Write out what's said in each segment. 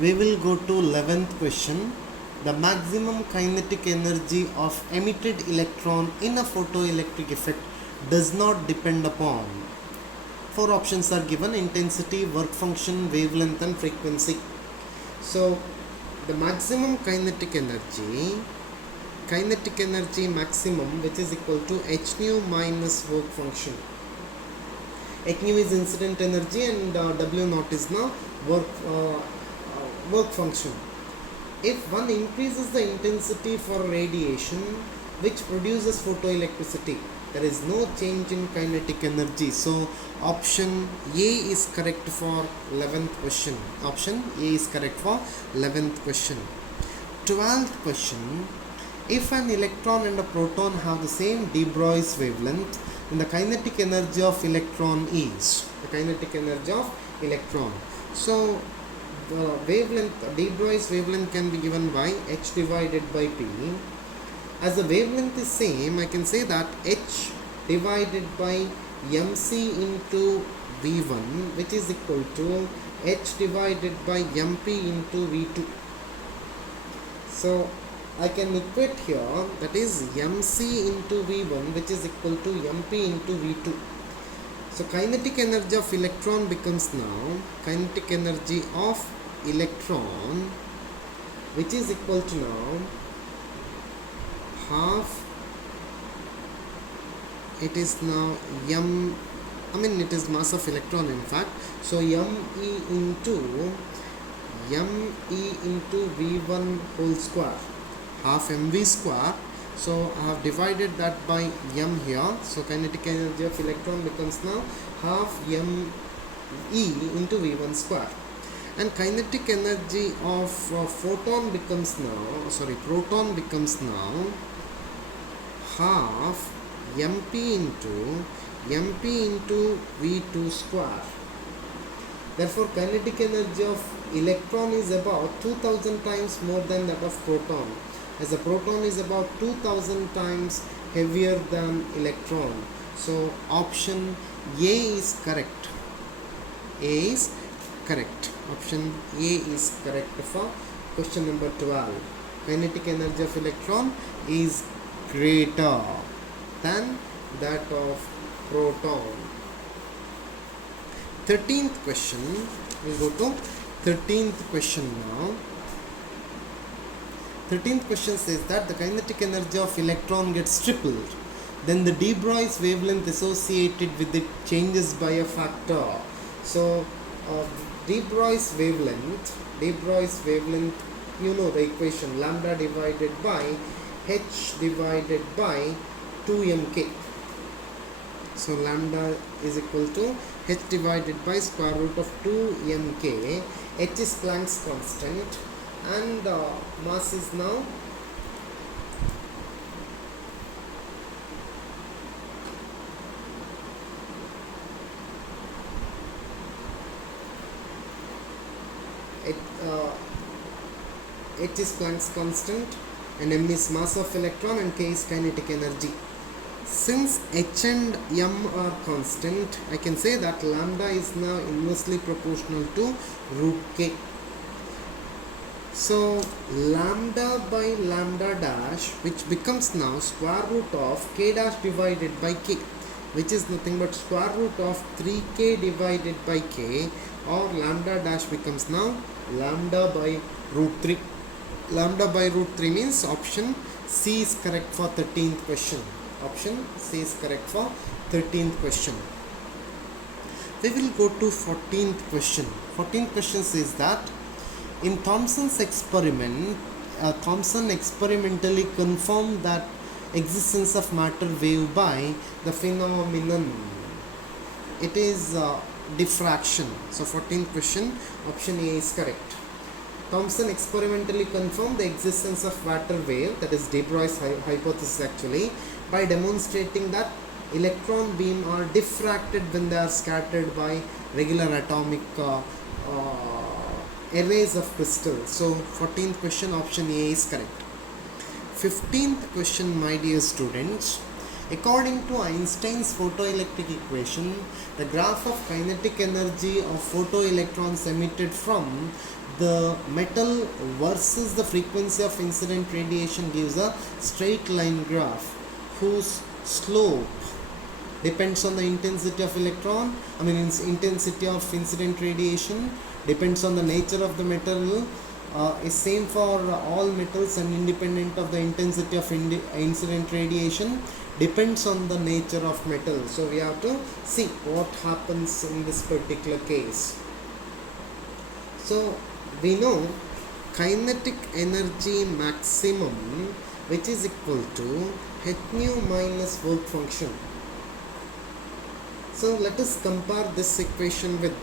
We will go to 11th question. The maximum kinetic energy of emitted electron in a photoelectric effect does not depend upon. Four options are given: intensity, work function, wavelength and frequency. So the maximum kinetic energy maximum, which is equal to h nu minus work function. H nu is incident energy and W naught is now work function. If one increases the intensity for radiation which produces photoelectricity, there is no change in kinetic energy. So option A is correct for 11th question. Option A is correct for 11th question. 12th question. If an electron and a proton have the same de Broglie wavelength, then the kinetic energy of electron is the kinetic energy of electron. So the wavelength, de Broglie wavelength, can be given by h divided by p. As the wavelength is same, I can say that h divided by mc into v1, which is equal to h divided by mp into v2. So I can equate here, that is mc into v1, which is equal to mp into v2. So kinetic energy of electron becomes now kinetic energy of electron, which is equal to now half, it is now it is mass of electron in fact. So me into v1 whole square, half mv square. So I have divided that by m here. So kinetic energy of electron becomes now half m e into v1 square. And kinetic energy of proton becomes now half mp into v2 square. Therefore kinetic energy of electron is about 2000 times more than that of proton, as a proton is about 2000 times heavier than electron. So option A is correct. Option A is correct for question number 12. Kinetic energy of electron is greater than that of proton. 13th question. We'll go to 13th question now. 13th question says that the kinetic energy of electron gets tripled, then the de Broglie wavelength associated with it changes by a factor. So de Broglie wavelength, you know the equation, lambda divided by h divided by 2mk. So lambda is equal to h divided by square root of 2mk. H is Planck's constant and mass is now H is Planck's constant and m is mass of electron and k is kinetic energy. Since h and m are constant, I can say that lambda is now inversely proportional to root k. So lambda by lambda dash, which becomes now square root of k dash divided by k, which is nothing but square root of 3k divided by k, or lambda dash becomes now lambda by root 3. Lambda by root 3 means option C is correct for 13th question. Option C is correct for 13th question. We will go to 14th question. 14th question says that in Thomson's experiment, Thomson experimentally confirmed that existence of matter wave by the phenomenon. It is diffraction. So 14th question, option A is correct. Thomson experimentally confirmed the existence of matter wave, that is de Broglie hypothesis actually, by demonstrating that electron beam are diffracted when they are scattered by regular atomic arrays of crystals. So 14th question, option A is correct. 15th question, my dear students. According to Einstein's photoelectric equation, the graph of kinetic energy of photoelectrons emitted from the metal versus the frequency of incident radiation gives a straight line graph whose slope depends on the intensity of intensity of incident radiation, depends on the nature of the metal, is same for all metals and independent of the intensity of incident radiation, depends on the nature of metal. So we have to see what happens in this particular case. So we know kinetic energy maximum, which is equal to h nu minus work function. So let us compare this equation with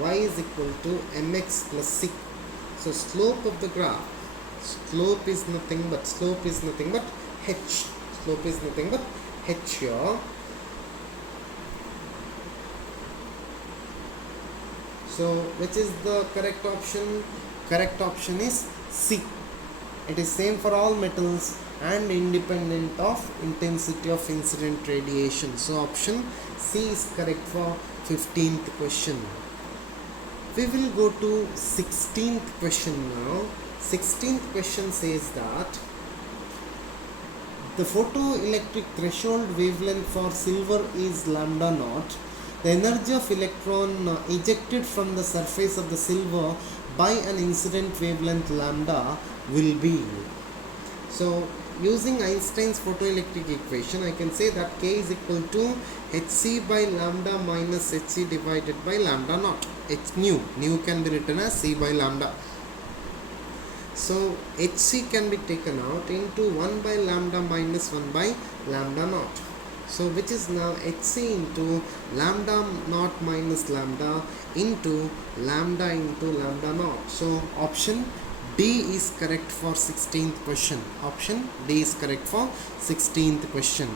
y is equal to mx plus c. So slope of the graph, slope is nothing but h. Slope is nothing but h here. So which is the correct option? Correct option is C. It is same for all metals and independent of intensity of incident radiation. So option C is correct for 15th question. We will go to 16th question now. 16th question says that the photoelectric threshold wavelength for silver is lambda naught. The energy of electron ejected from the surface of the silver by an incident wavelength lambda will be. So using Einstein's photoelectric equation, I can say that K is equal to hc by lambda minus hc divided by lambda naught. H nu can be written as c by lambda. So hc can be taken out into 1 by lambda minus 1 by lambda naught. So which is now hc into lambda naught minus lambda into lambda naught. So option D is correct for 16th question. Option D is correct for 16th question.